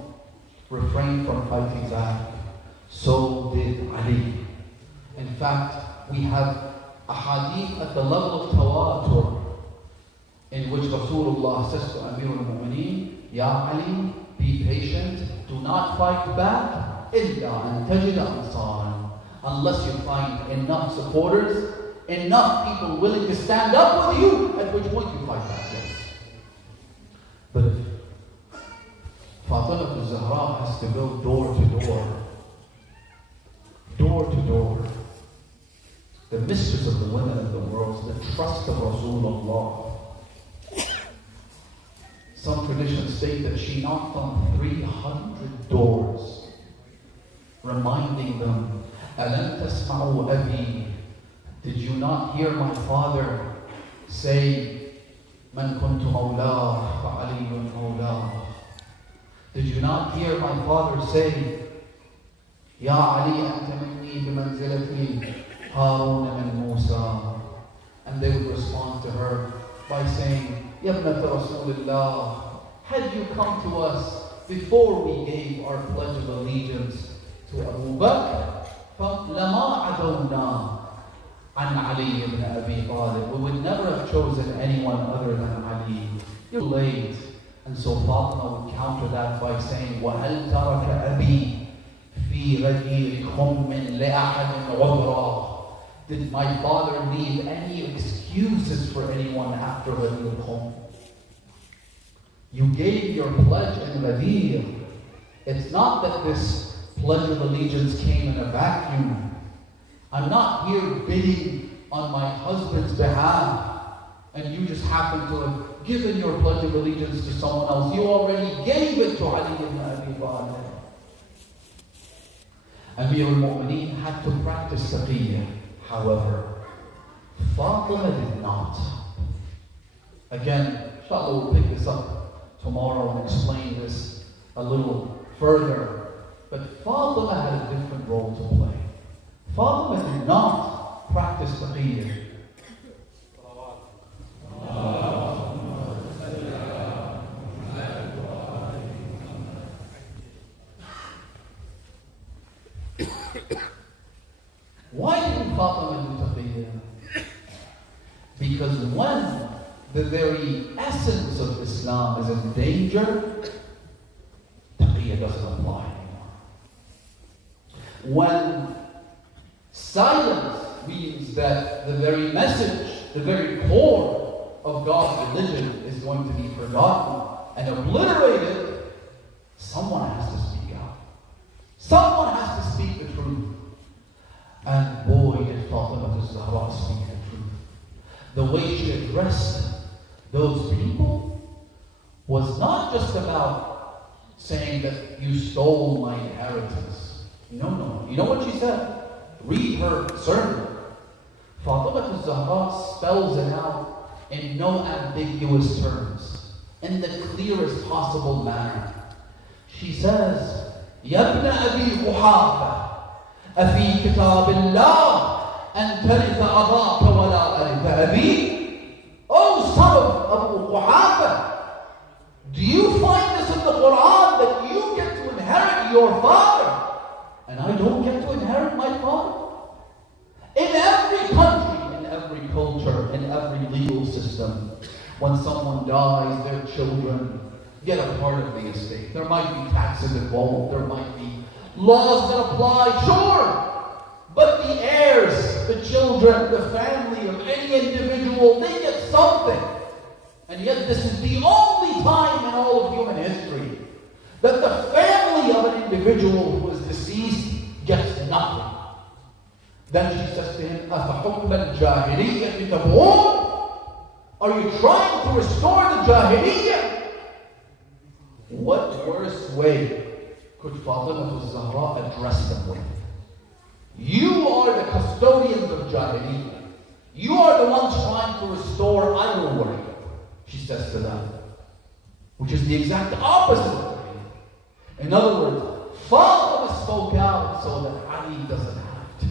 refrained from fighting back. So did Ali. In fact, we have a hadith at the level of tawatur in which Rasulullah says to Amir al-Mu'mineen, Ya Ali, be patient, do not fight back, إِلَّا أَن تَجِدَ أَنصَارًا, unless you find enough supporters, enough people willing to stand up with you, at which point you fight back, yes. But if Fatima al-Zahra has to go door to door, the mistress of the women of the world, the trust of Rasulullah. Some traditions state that she knocked on 300 doors, reminding them, أَلَمْ تَسْمَعُوا أَبِي, did you not hear my father say, مَنْ كُنْتُ مَوْلَاهُ فَعَلِيٌّ مَوْلَاهُ? Did you not hear my father say, يَا عَلِي أَنْتَ مِنِّي بِمَنْزِلَتِي هَارُونَ مِنْ مُوسَى? And they would respond to her by saying, يَا ابْنَةَ رَسُولِ اللَّهِ, had you come to us before we gave our pledge of allegiance to Abu Bakr, فَلَمَا عَدَوْنَا عَنْ عَلِيِّ ibn Abi Talib. We would never have chosen anyone other than Ali. You're late. And so Fatima would counter that by saying, وَهَلْ تَرَكَ أَبِي فِي غَدِيرِكُمْ مِنْ لَأَحَدٍ عُذْرًا. Did my father leave any excuses for anyone after Ghadir? You gave your pledge in Ghadir. It's not that this pledge of allegiance came in a vacuum. I'm not here bidding on my husband's behalf, and you just happen to have given your pledge of allegiance to someone else. You already gave it to Ali ibn Abi Talib. Amir al-Mu'mineen had to practice taqiyya. However, Fatima did not. Again, inshallah, we'll pick this up tomorrow and explain this a little further. But Fatima had a different role to play. Fatima did not practice taqiyya. Why didn't Fatima do taqiyya? Because when the very essence of Islam is in danger, taqiyya doesn't apply anymore. When silence means that the very message, the very core of God's religion is going to be forgotten and obliterated, someone has to speak out. Someone has to speak the truth. And boy, did Fatima al-Zahra speak the truth. The way she addressed those people was not just about saying that you stole my inheritance. No. You know what she said? Read her sermon. Fatima al-Zahra spells it out in no ambiguous terms, in the clearest possible manner. She says, يَا ابْنَ أَبِي قُحَافَةَ أَفِي كِتَابِ اللَّهِ أَن تَرِثَ أَبَاكَ وَلَا أَرِثَ أَبِي. Oh, son of Abu Quhafa, do you find this in the Quran that you get to inherit your father and I don't get to inherit my father? In every country, in every culture, in every legal system, when someone dies, their children get a part of the estate. There might be taxes involved, there might be laws that apply, sure. But the heirs, the children, the family of any individual, they get something. And yet this is the only time in all of human history that the family of an individual who is deceased gets nothing. Then she says to him, أَفَحُكْمَ الْجَاهِلِيَّةِ تَبْغُونَ? Are you trying to restore the Jahiliyyah? What worse way could Fatima al-Zahra address them with? You are the custodians of Jahiliyyah. You are the ones trying to restore idol worship, she says to them. Which is the exact opposite of it. In other words, Fatima spoke out so that Ali doesn't have to.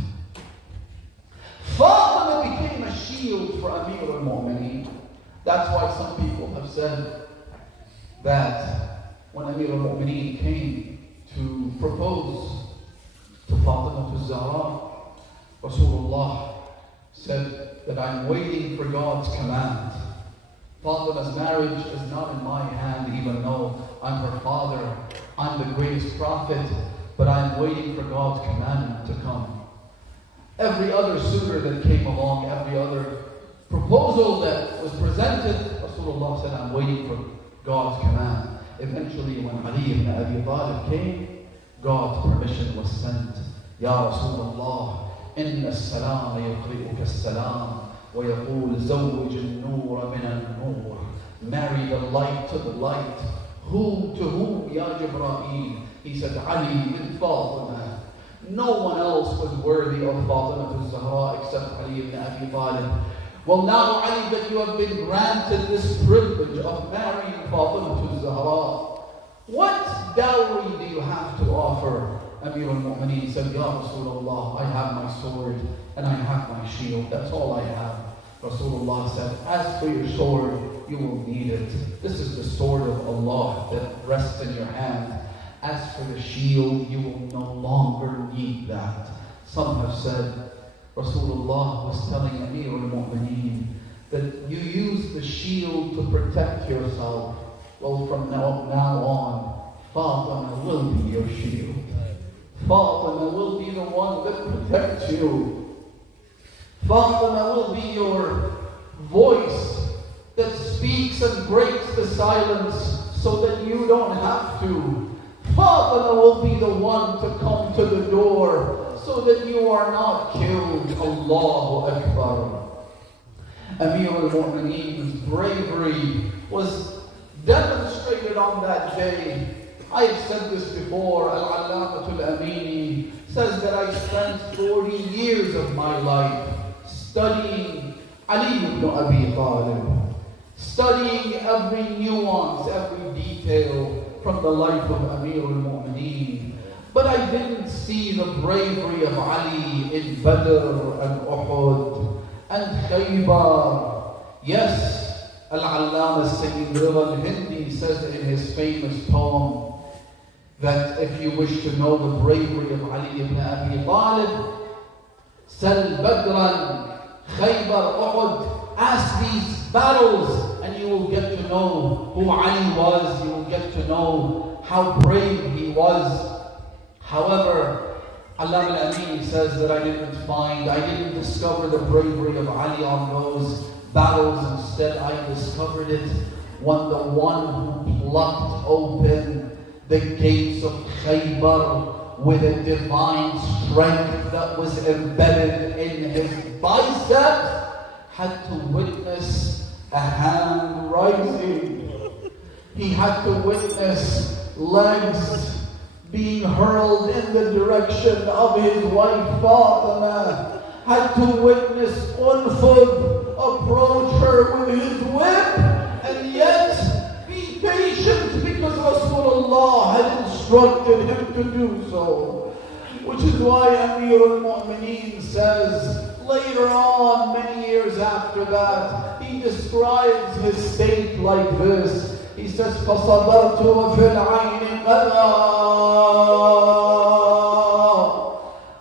Fatima became a shield for Amir al-Mu'mineen. That's why some people have said that when Amir al-Mu'mineen came to propose to Fatima al-Zahra, Rasulullah said that I'm waiting for God's command. Fatima's marriage is not in my hand, even though I'm her father, I'm the greatest prophet, but I'm waiting for God's commandment to come. Every other suitor that came along, every other proposal that was presented, Rasulullah said, I'm waiting for God's command. Eventually, when Ali ibn Abi Talib came, God's permission was sent. Ya Rasulullah, inna as-salam yuqri'uka as-salam, wa yaqul zawwij an-nur min an-nur. Marry the light to the light. Whom to whom, Ya Jibreel? He said, Ali bin Fatima. No one else was worthy of Fatima al-Zahra except Ali ibn Abi Talib. Well, now, Ali, that you have been granted this privilege of marrying Fatima al-Zahra, what dowry do you have to offer? Amir al-Mu'mineen said, Ya Rasulullah, I have my sword and I have my shield. That's all I have. Rasulullah said, as for your sword, you will need it. This is the sword of Allah that rests in your hand. As for the shield, you will no longer need that. Some have said, Rasulullah was telling Amir al-Mu'mineen that you use the shield to protect yourself. Well, from now on, Fatima will be your shield. Fatima will be the one that protects you. Fatima will be your voice that speaks and breaks the silence so that you don't have to. Fatima will be the one to come to the door so that you are not killed. Allahu Akbar. Amir al-Mu'mineen's bravery was demonstrated on that day. I have said this before. Al-Allamatul Amini says that I spent 40 years of my life studying Ali ibn Abi Talib, studying every nuance, every detail from the life of Amir al-Mu'mineen. But I didn't see the bravery of Ali in Badr and Uhud and Khaybar. Yes, Al-Allama Syed al-Hindi says in his famous poem that if you wish to know the bravery of Ali ibn Abi Talib, Sal Badran, Khaybar, Uhud, ask these battles and you will get to know who Ali was, you will get to know how brave he was. However, Allah al-Amin says that I didn't discover the bravery of Ali on those battles. Instead, I discovered it when the one who plucked open the gates of Khaybar with a divine strength that was embedded in his biceps had to witness a hand rising. He had to witness legs being hurled in the direction of his wife Fatima. Had to witness Unfud approach her with his whip, and yet be patient because Rasulullah had instructed him to do so. Which is why Amir al-Mu'mineen says, later on, many years after that, he describes his state like this. He says, فَصَبَرْتُ وَفِي الْعَيْنِ قَذَى.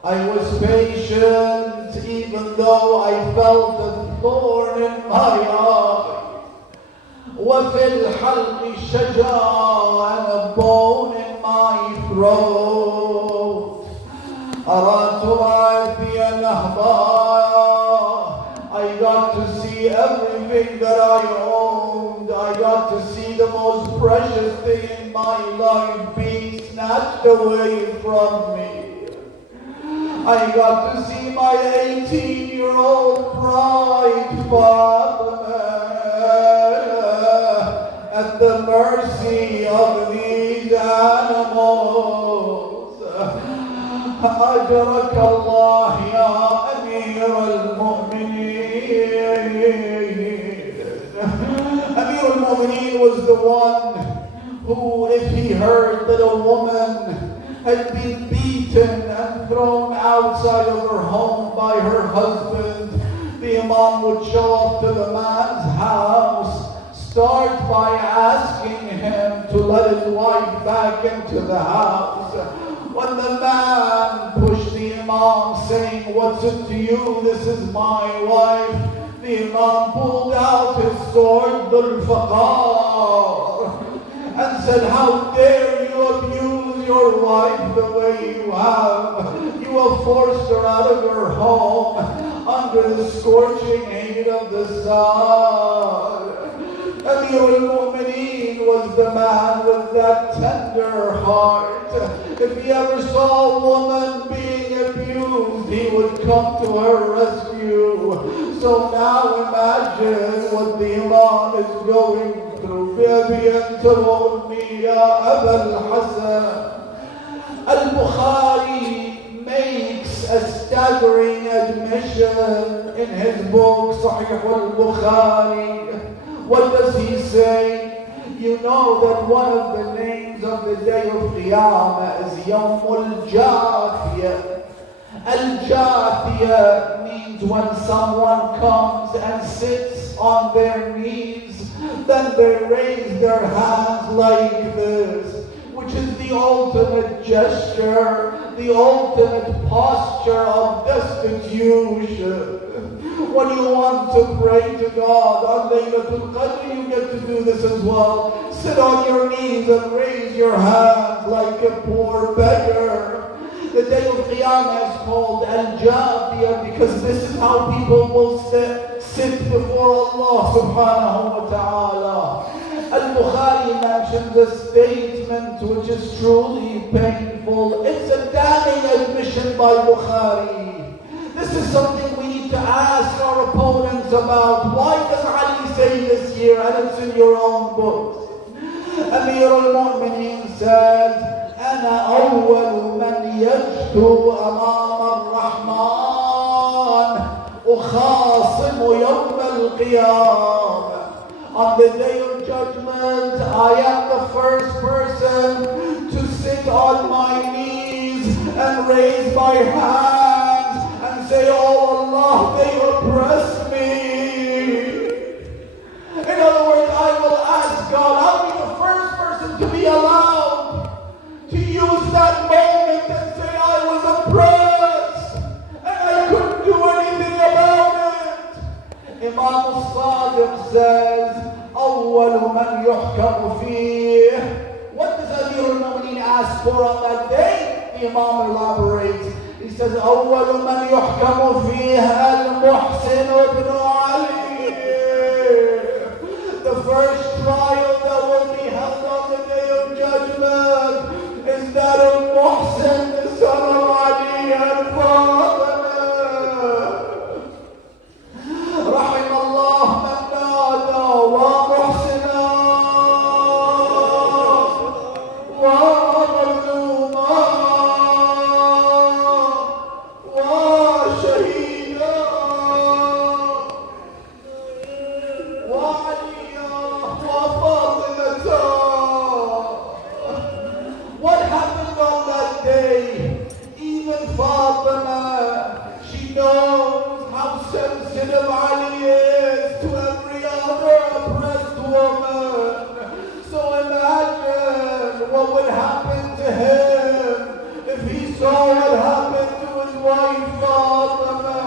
I was patient even though I felt a thorn in my eye. وَفِي الْحَلْقِ شَجَى, and a bone in my throat. أَرَدْتُ عَافِيًا أَحْبَارًا. I got to see everything that I owned. I got to see the most precious thing in my life being snatched away from me. I got to see my 18-year-old bride, Fatima, at the mercy of these animals. أجرك الله يا أمير المؤمنين. Amir al-Mu'mineen was the one who, if he heard that a woman had been beaten and thrown outside of her home by her husband, the Imam would show up to the man's house, start by asking him to let his wife back into the house. When the man pushed the Imam saying, "What's it to you? This is my wife," the Imam pulled out his sword, Dhul Faqar, and said, "How dare you abuse your wife the way you have? You have forced her out of her home under the scorching heat of the sun." Amir al-Mu'mineen was the man with that tender heart. If he ever saw a woman being abused, he would come to her rescue. So now imagine what the Imam is going through. بأبي أنت وأمي يا أبا الحسن. Al-Bukhari makes a staggering admission in his book Sahih al-Bukhari. What does he say? You know that one of the names of the day of Qiyamah is Yawm al-Jathiyah. Al-Jathiyah means when someone comes and sits on their knees. then they raise their hands like this, which is the ultimate gesture, the ultimate posture of destitution. When you want to pray to God on Laylatul Qadr, you get to do this as well. Sit on your knees and raise your hands like a poor beggar. The day of Qiyamah is called Al-Jafiyah because this is how people will sit before Allah subhanahu wa ta'ala. Al-Bukhari mentions a statement which is truly painful. It's a damning admission by Bukhari. This is something we need to ask our opponents about. Why does Ali say this here and it's in your own books? Amir al-Mu'mineen says, أنا أول من يجدو أمام الرحمن أخاصم يوم القيامة. On the day of judgment, I am the first person to sit on my knees and raise my hands and say, oh Allah, they oppressed me. In other words, I will ask God, I'll be the first person to be allowed to use that moment and say I was oppressed and I couldn't do anything about it. Imam al-Sadiq says, أول من يحكم فيه. What does Amir al-Mu'mineen ask for on that day? The Imam elaborates. He says, أول من يحكم فيه المحسن ابن علي. The first trial that will be held on the day of judgment is that of Muhsin, the son of Ali and Fatima. رحم الله من نادى ومحسنا ومظلوما وشهيدا وعليا وفاطمة. What happened on that day? Even Fatima, she knows how sensitive Ali is to every other oppressed woman. So imagine what would happen to him if he saw what happened to his wife Fatima.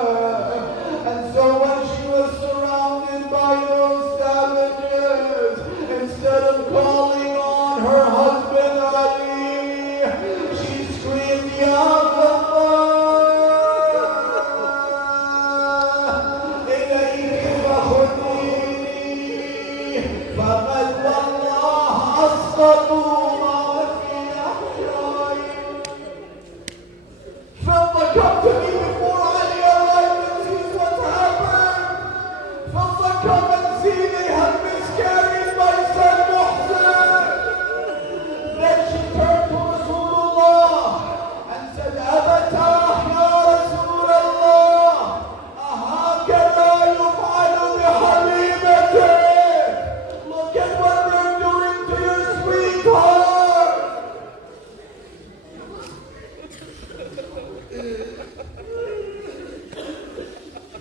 And so when she was surrounded by those savages, instead of calling on her husband Ali, she screamed, Ya Allah, إليك فخذيني فقد والله أسقطوا ما في أحشائي. Father, come to me before Ali arrived and sees what's happened. Father, come and see they have miscarried my son Muhsin. Then she turned to Rasulullah and said, Abatah ya Rasulullah, ahakada yuf'alu bihabibatik. Look at what they're doing to your sweetheart.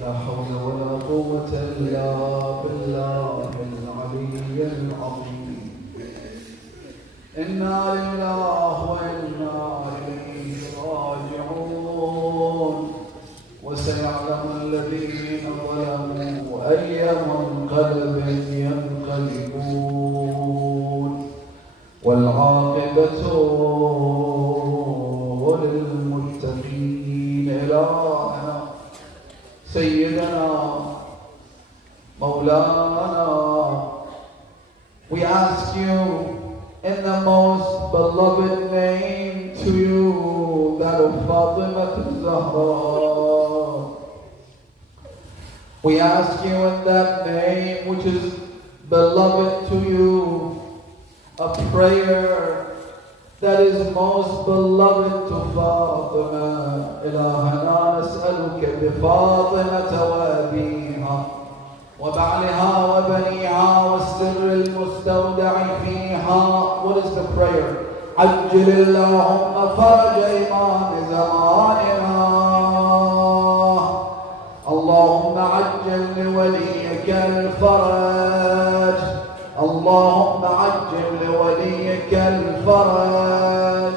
لا حول ولا قوة إلا بالله العلي العظيم. إنا لله وإنا إليه راجعون. وسيعلم الذين ظلموا أي منقلب ينقلبون والعاقبة للمتقين. إلهنا سيدنا مولانا, we ask you in the most beloved name to you, that of Fatima al-Zahra. We ask you in that name which is beloved to you, a prayer that is most beloved to Fatima. إلهنا نسألك بفاطمة وأبيها وبعلها وبنيها والسر المستودع فيها. What is the prayer? عجل اللهم فرج إمام زماننا. اللهم عجل لوليك الفرج. لوليك الفرج.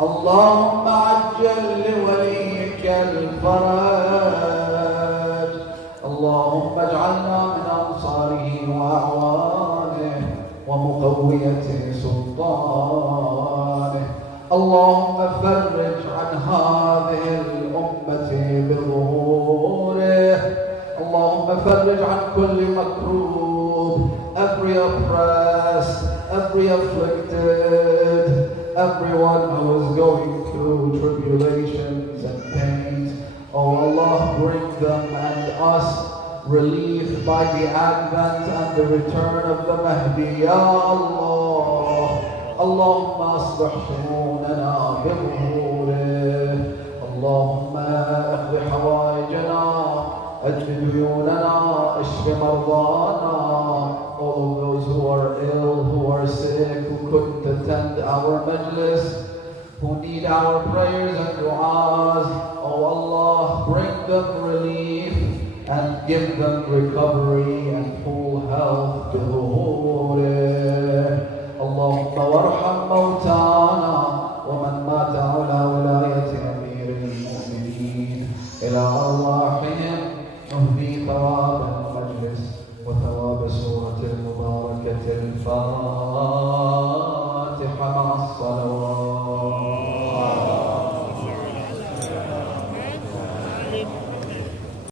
اللهم عجل لوليك الفرج. اللهم اجعلنا من أنصاره وأعوانه ومقوية سلطانه. اللهم فرج عن هذه الأمة بظهوره. اللهم فرج عن كل مكروب, every oppressed, every afflicted, everyone who is going through tribulations and pains. Oh Allah, bring them and us relief by the advent and the return of the Mahdi. Ya Allah, Allahumma aslih shunana bi'uhurin. Allahumma aqdi hawaijana, ajli duyunana, ishfi mardana. All of those who are ill, who are sick, who couldn't attend our majlis, who need our prayers and du'as, oh Allah, bring them relief and give them recovery and full health to the whole. Allahumma warham mawtana wa man mata ala wilayati amir al-mu'minin ila arwahihim nuhdi thawab al-majlis wa thawab surati al-mubarakati al-fatiha.